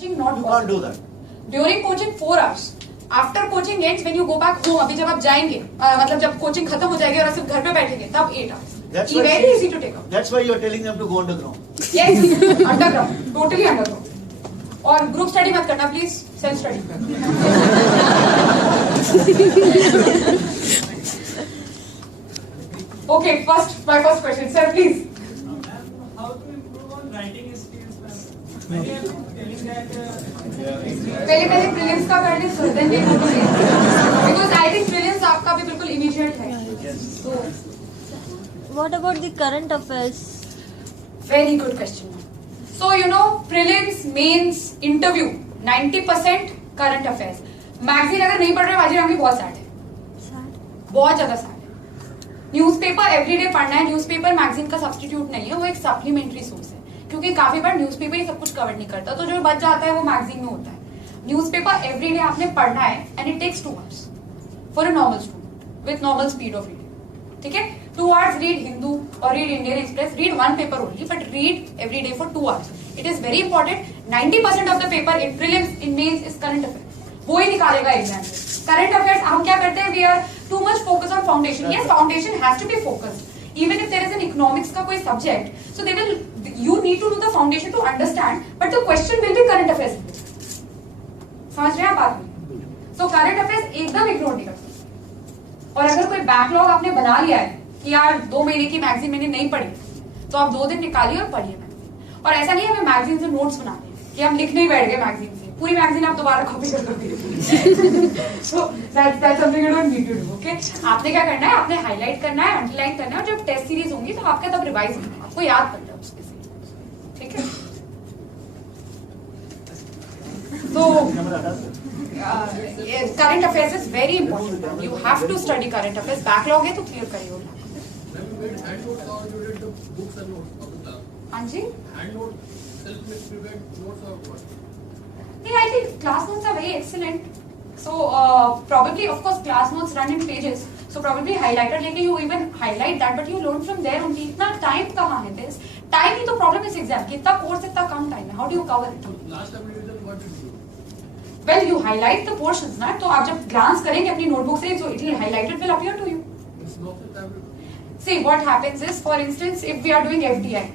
coaching not You possible. can't do that. During coaching 4 hours. After coaching ends when you go back home. अभी जब आप जाएंगे मतलब जब कोचिंग खत्म हो जाएगी और आप सिर्फ घर पे बैठेंगे तब 8 hours. That's It's why very easy to take up. That's why you are telling them to go underground. Yes, underground, totally underground. और ग्रुप स्टडी मत करना प्लीज, सेल्फ स्टडी करना. Okay, my first question, sir, please. How to improve on writing skills, ma'am? Many are telling that. पहले prelims का कर ले, sir then we go to because I think prelims आपका भी बिल्कुल इमीडिएट है. So What about the current affairs? very good question. So you know prelims, mains, interview 90% current affairs. Magazine अगर नहीं पढ़ रहे बाजी होंगे बहुत सैड है, बहुत ज्यादा सैड है. न्यूज़पेपर एवरीडे पढ़ना है. न्यूज़पेपर मैगजीन का सब्स्टिट्यूट नहीं है, वो एक सप्लीमेंट्री सोर्स है क्योंकि काफी बार न्यूज़पेपर ही सब कुछ कवर नहीं करता, तो जो बच जाता है वो मैगजीन में होता है. न्यूज़पेपर एवरीडे आपने पढ़ना है and it takes 2 hours for a normal student with normal speed of reading. ठीक है, 2 hours read Hindu or read Indian Express, read one paper only, but read every day for 2 hours. It is very important. 90% of the paper in prelims, in mains is current affairs. वो ही निकालेगा exam में. Current affairs हम क्या करते हैं? We are too much focused on foundation. Yes, foundation has to be focused. Even if there is an economics का कोई subject, so they will, you need to do the foundation to understand, but the question will be current affairs. समझ रहे हैं आप बात में? So current affairs एकदम ignore नहीं कर सकते. और अगर कोई बैकलॉग आपने बना लिया है कि यार 2 महीने की मैगजीन मैंने नहीं पढ़ी, तो आप 2 दिन निकालिए और पढ़िए मैगजीन. और ऐसा नहीं है हमें मैगजीन से नोट्स बनाने हैं कि हम लिखने ही बैठ गए मैगजीन से, पूरी मैगजीन आप दोबारा कॉपी कर दोगे. So that's something you don't need to do. Okay, आपने क्या करना है, आपने हाईलाइट करना है, अंडरलाइन करना है, और जब टेस्ट सीरीज होंगी तो आपका तब रिवाइज करना है, आपको याद करना है उसके से. ठीक है, तो current affairs is very important. You have to study current affairs. Backlog है तो clear करिए वो. हाँ जी. नहीं, I think class notes are very excellent. So probably of course class notes run in pages. So probably highlighter लेके you even highlight that, but you learn from there only. इतना time कहाँ है? This time ही तो problem is exam. कितना course इतना कम time है. How do you cover it? Last time revision, what did you do? Well, you highlight the portions, ना? तो आप जब glance करेंगे अपनी notebook से, so it will highlighted will appear to you. It's not the time. See, what happens is, for instance, if we are doing FDI,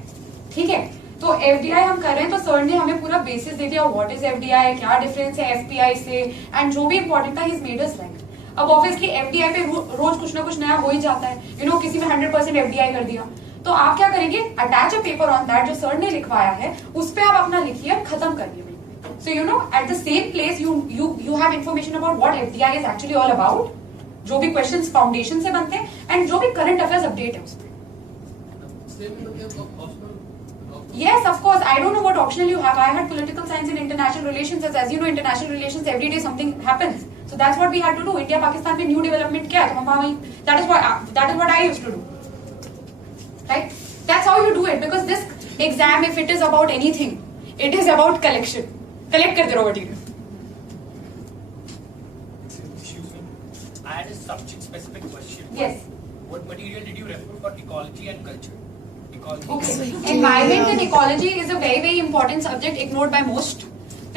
ठीक है? तो FDI हम कर रहे हैं तो सर ने हमें पूरा बेसिस दे दिया, what is FDI, क्या डिफरेंस है FPI से, एंड जो भी इम्पोर्टेंट था he's made us write. अब ऑब्वियसली FDI पे रोज कुछ ना कुछ नया हो ही जाता है. You know, किसी में 100% FDI कर दिया, तो आप क्या करेंगे, attach a paper on that जो सर ने लिखवाया है, उस पे आप अपना लिखिए और खत्म करिए. So you know, at the same place you have information about what FDI is actually all about, जो भी questions foundation से बनते हैं, and जो भी current affairs update है उसमें. Yes, of course. I don't know what optional you have. I had political science and international relations. As you know, international relations every day something happens. So that's what we had to do. India Pakistan में new development क्या है? तो हम वहीं. That is what I used to do. Right? That's how you do it, because this exam, if it is about anything, it is about collection. Collect करते रहो material. Excuse me. I had a subject-specific question. Yes. What material did you refer for ecology and culture? Ecology. Okay. Environment and ecology is a very very important subject ignored by most.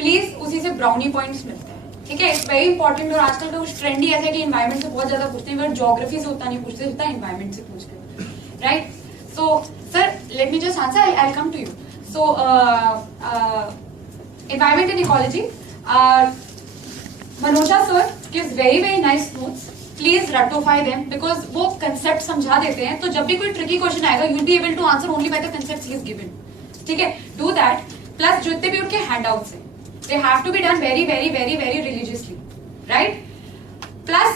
Please उसी से brownie points मिलते हैं. ठीक है, it's very important. और आजकल का कुछ ट्रेंड ही ऐसा है कि environment से बहुत ज्यादा पूछते हैं, पर ज्योग्राफी से उतना नहीं पूछते जितना environment से पूछते हैं. Right? So, sir, let me just answer. I'll come to you. So, environment and ecology. Manoj sir gives very very nice notes. Please ratify them because वो concept समझा देते हैं, तो जब भी कोई tricky question आएगा, you'll be able to answer only by the concepts he is given. ठीक है? Do that. Plus जितने भी उनके handouts हैं, they have to be done very very very very religiously, right? Plus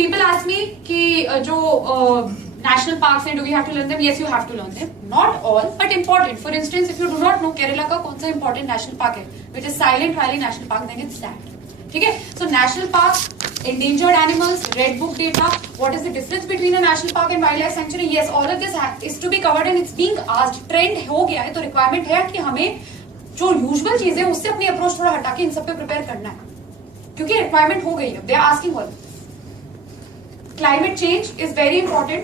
people ask me कि जो national parks हैं, do we have to learn them? Yes, you have to learn them. Not all, but important. For instance, if you do not know Kerala का कौन सा important national park है, which is Silent Valley National Park, then it's that. ठीक है? So national park, endangered animals, red book data, what is the difference between a national park and wildlife sanctuary? Yes, all of this is to be covered and it's being asked. Trend हो गया है, तो requirement है कि हमें जो usual चीजें उससे अपनी approach थोड़ा हटा के इन सब पे prepare करना है, क्योंकि requirement हो गई है. They are asking all. Climate change is very important.